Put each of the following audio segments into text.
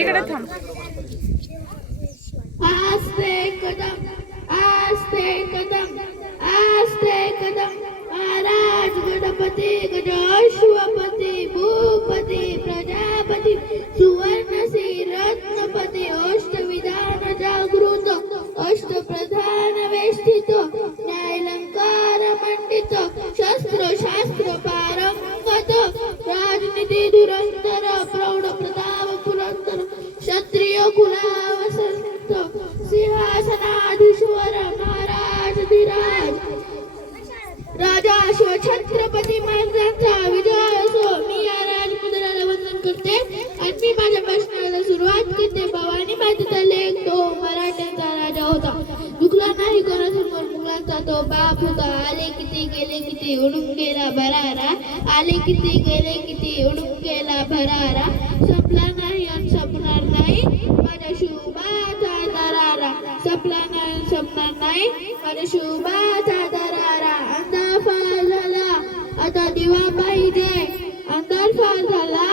इकडे थांब. आस्ते कदम आस्ते कदम आस्ते कदम महाराज गणपती गजाश्वपती भूपती प्रजापती सुवर्णसी रत्नपती अष्टविधान जागृत अष्टप्रधान वेष्टित न्यायालंकार मंडित शस्त्र शास्त्र पारंगत राजनीती दुरंतर प्रौढ प्रताप पुरंदर क्षत्रिय कुलावसंत सिंहासनाधीश्वर महाराज धीराज राजाश्व छत्रपती महाराजांचा विजय असो. मी या राजमुद्राला वंदन करते आणि मी माझ्या भाषणाला सुरुवात करते. भवानी मातेचा लेख तो मराठ्यांचा राजा होता. दुखला नाही कोणासमोर मुलांचा तो बाप होता. आले किती गेले किती उडून गेला भरारा. आले किती गेले किती उडून गेला भरारा. संपला नाही आणि संपणार नाही माझ्या शुभाचा दरारा. संपला नाही संपणार नाही माझ्या शुभाचा दरारा. अंधार फार झाला आता दिवा पाहिजे. अंधार फार झाला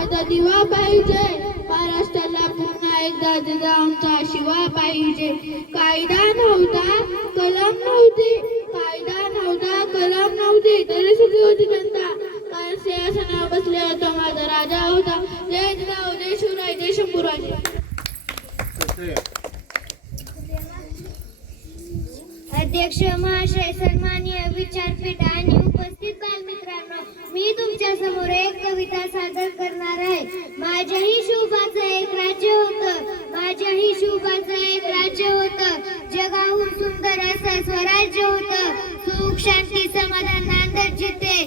आता दिवा पाहिजे. महाराष्ट्राला पुन्हा एकदा जिजाऊंचा शिवा पाहिजे. कायदा नव्हता कलम नव्हती. कायदा नव्हता कलम नव्हती तरी सुखी होती जनता. कारण सिंहासनावर बसले होता माझा राजा होता. जय जिजाऊ जय शिवराय जय शंभूराजे. अध्यक्ष महाशय सन्माननीय विचारपीठ आणि उपस्थित बालमित्रांनो, मी तुमच्या समोर एक कविता सादर करणार आहे. माझ्याही शुभाचं एक राज्य होतं. माझ्याही शुभाचं एक राज्य होतं. जगाहून सुंदर असं स्वराज्य होतं. सुख शांती समाधान नांदत जिथे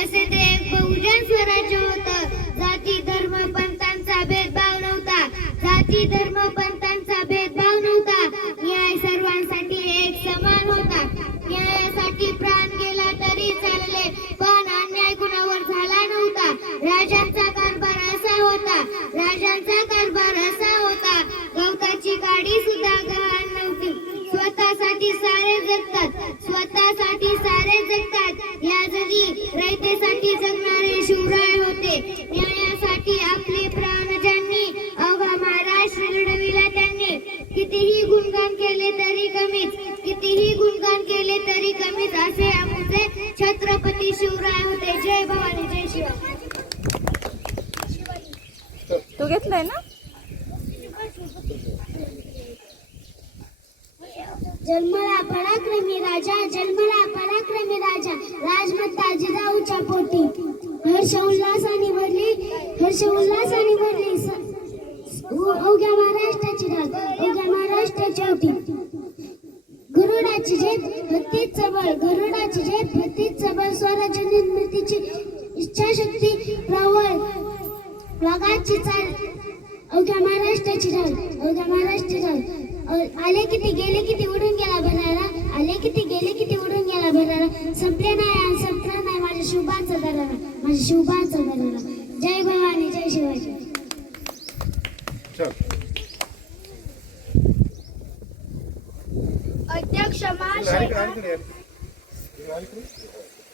असे ते एक बहुजन स्वराज्य होतं. जाती धर्म पंथांचा भेदभाव नव्हता. जाती धर्म पंथांचा भेदभाव नव्हता. न्याय सर्वांसाठी एक समान होता. न्यायासाठी प्राण गेला तरी चालले पण अन्याय कुणावर झाला नव्हता. राजांचा कारभार असा होता. राजांचा कारभार असा होता. गवताची काडी सुद्धा गहाण नव्हती. स्वतःसाठी सारे जगतात. स्वतःसाठी सारे जगतात. या जगी रयतेसाठी जगणारे शिवराय होते. न्यायासाठी आपले प्राण ज्यांनी अवघा महाराष्ट्र लढविला त्यांनी. कितीही गुणगान केले तरी कमीच. कितीही गुणगान केले तरी कमीच असे आमचे छत्रपती शिवराय होते. जय भवानी जय शिवाय. तू घेतलाय ना. जन्मला पराक्रमी राजा. जन्मला पराक्रमी राजा. राजमाता जिजाऊच्या पोटी. हर्ष उल्हासाने भरली. हर्ष उल्हासाने भरली अवघ्या महाराष्ट्राची राज. अवघ्या महाराष्ट्राची ओटी. गरुडाची झेप हत्तीच सबळ. गरुडाची झेप हत्तीच सबळ. स्वराज्य निर्मितीची इच्छाशक्ती प्रबळ. वाघाची चाल अवघ्या महाराष्ट्राची राज. अवघ्या महाराष्ट्राची राज. आले किती गेले किती उडून गेला भरारा. आले किती गेले किती उडून गेला भरारा. संपले नाही आणि संपला नाही माझ्या शुभाचा दरारा. माझ्या शुभाचा दरारा. जय भवानी जय शिवाजी. अध्यक्ष महाशय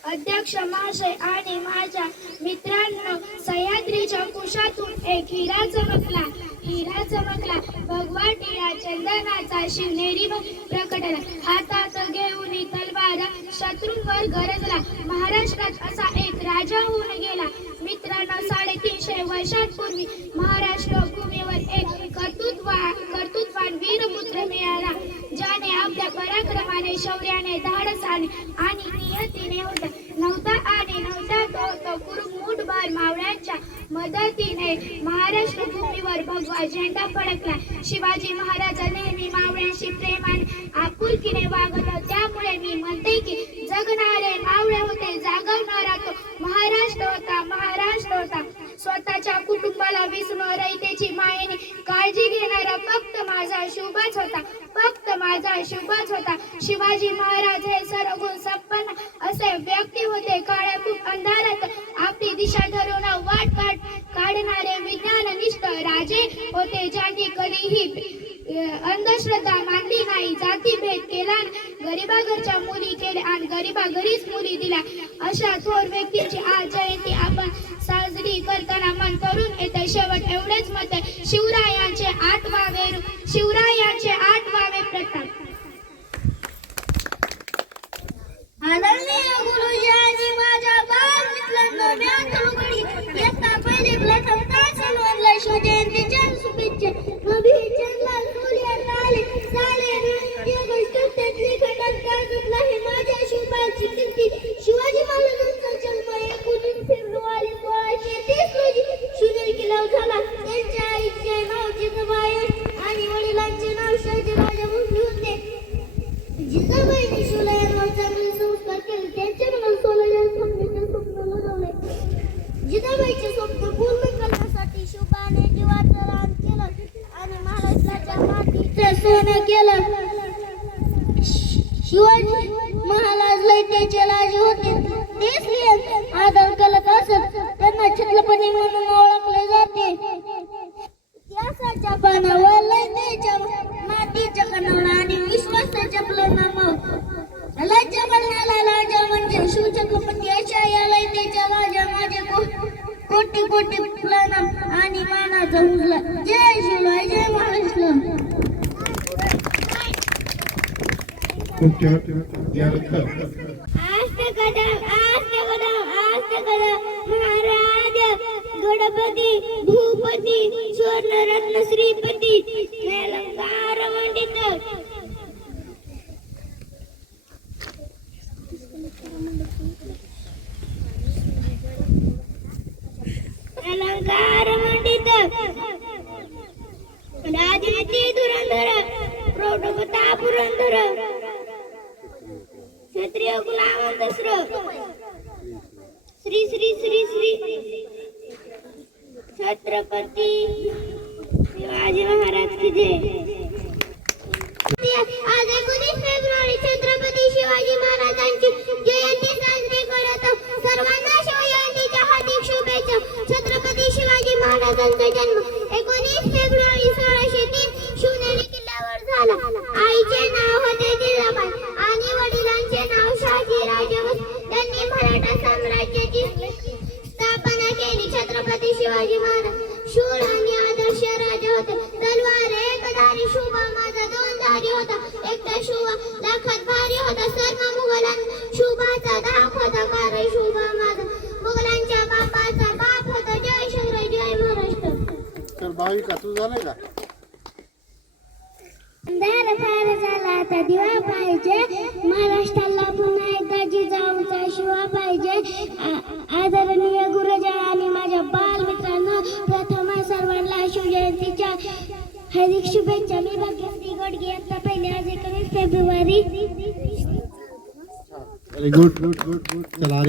अध्यक्ष महाशय आणि माझ्या मित्रांनो, सह्याद्रीच्या कुशातून एक हिरा चमकला. हिरा चमकला. भगवा टिळा चंदनाचा शिवनेरी प्रकटला. हातात घेऊन तलवार शत्रूंवर गरजला. महाराष्ट्रात असा एक राजा होऊन गेला. मित्रांनो, 350 वर्षांपूर्वी महाराष्ट्र भूमीवर एक कर्तृत्वान वीरपुत्र मिळाला, ज्याने आपल्या पराक्रमाने शौर्याने धाडसाने आणि नियतीने नव्हता तो कुरुमुठभर मावळ्यांच्या मदतीने महाराष्ट्र भूमीवर भगवा झेंडा फडकला. शिवाजी महाराज नेहमी मावळ्यांशी प्रेमाने आपुलकीने वागत. त्यामुळे मी म्हणते की जगणारे मावळे होते. जागवणारा तो महाराष्ट्र होता. महाराष्ट्र होता. स्वतःच्या कुटुंबाला विसरून रयतेची मायेने काळजी घेणारा फक्त माझा शिवबाच होता. फक्त माझा शिवबाच होता. शिवाजी महाराज हे सर्वगुण संपन्न असे व्यक्ती होते. काळ्या खूप अंधारात आपली दिशा ठरवून वाट काढणारे विज्ञाननिष्ठ राजे होते, ज्यांनी कधीही अंधश्रद्धा मानली नाही. जातीभेद केला. गरिबाघरच्या मुली केल्या आणि गरिबाघरच्या घरीच मुली दिल्या. अशा थोर व्यक्तीची आज जयंती आपण साजरी करताना मन करून येते. शेवट एवढेच मत आहे, शिवरायांचे आठवावे प्रताप. आदरणीय गुरुजी आणि माझ्या बाल मित्रांनो, मी अतुल गडी इयत्ता पहिली प्रथम तास म्हणलं शिवजयंतीच्या शुभेच्छा. नभी चंद्राल सूर्य लाले साले रंगी गोष्ट त्यातली खंडात काढत नाही माझ्या शिवबाची कीर्ती. शिवाजी महाराजांचा जन्म 19 फेब्रुवारी 1630 रोजी शिवनेरी किल्ल्यावर झाला. त्यांच्या आईचे नाव जिजाबाई आणि वडिलांचे नाव शहाजीराजे भोसले होते. जिजाबाईंनी शिवरायांवर चांगले संस्कार केले. त्यांच्या मनात सोन्याच्या स्वप्नाचे स्वप्न लढवले. जिजाबाईचे स्वप्न पूर्ण करण्यासाठी शिवबाने जीवाचं रान केलं आणि महाराष्ट्राच्या मातीचं सोनं केलं. शिवाजी महाराज लैत्याचे राजे होते. तेच आदर करत असत. त्यांना छत्रपती म्हणून ओळखले जाते. इतिहासाच्या पानावर लैत्याच्या मातीच्या कणाला आणि विश्वासाच्या नामावर राजा बनलेला राजा म्हणजे शिवछत्रपती. अशा या लैत्याच्या राजा माझे कोटी कोटी प्रणाम आणि मानाचा उजला. जय शिवराय, जय महाराष्ट्र. महाराज गणपती भूपती स्वर्णरत्न श्रीपती अलंकार मंडित अलंकार मंडित राजनीती धुरंधर प्रौढवता पुरंदर क्षत्रिय गुलाम श्री श्री श्री श्री छत्रपती शिवाजी महाराज की जय. आज 19 फेब्रुवारी छत्रपती शिवाजी महाराजांची जयंती साजरी करत सर्वांना शिवजयंतीच्या हार्दिक शुभेच्छा. छत्रपती शिवाजी महाराजांचा जन्म 19 फेब्रुवारी 1603 शिवनेरी किल्ल्यावर झाला. आईचे नाव होते जिजाबाई आणि वडिलांचे नाव शहाजीराजे भोसले. त्यांनी मराठा साम्राज्याची स्थापना केली. छत्रपती शिवाजी महाराज शूर आणि आदर्श राजा होते. तलवार एकधारी, शुभा माझा दोनधारी होता. एकटा शुभा लाखात भारी होता. सर्व मुघलां शुभाचा धाक होता. कारण शुभा माझा मुघलांच्या बापाचा बाप होता. जय शिवराय, जय महाराष्ट्र. तर भाविका तू झालंय का? अंधार फार झाला आता दिवा पाहिजे. महाराष्ट्राला पुन्हा एकदा जिजाऊचा शिवा पाहिजे. आदरणीय गुरुजी आणि माझ्या बाल मित्रांनो, प्रथम सर्वांना शिवजयंतीच्या हार्दिक शुभेच्छा. मी भाग्यश्री गडगे आता पहिले आज 19 फेब्रुवारी. Very good. चला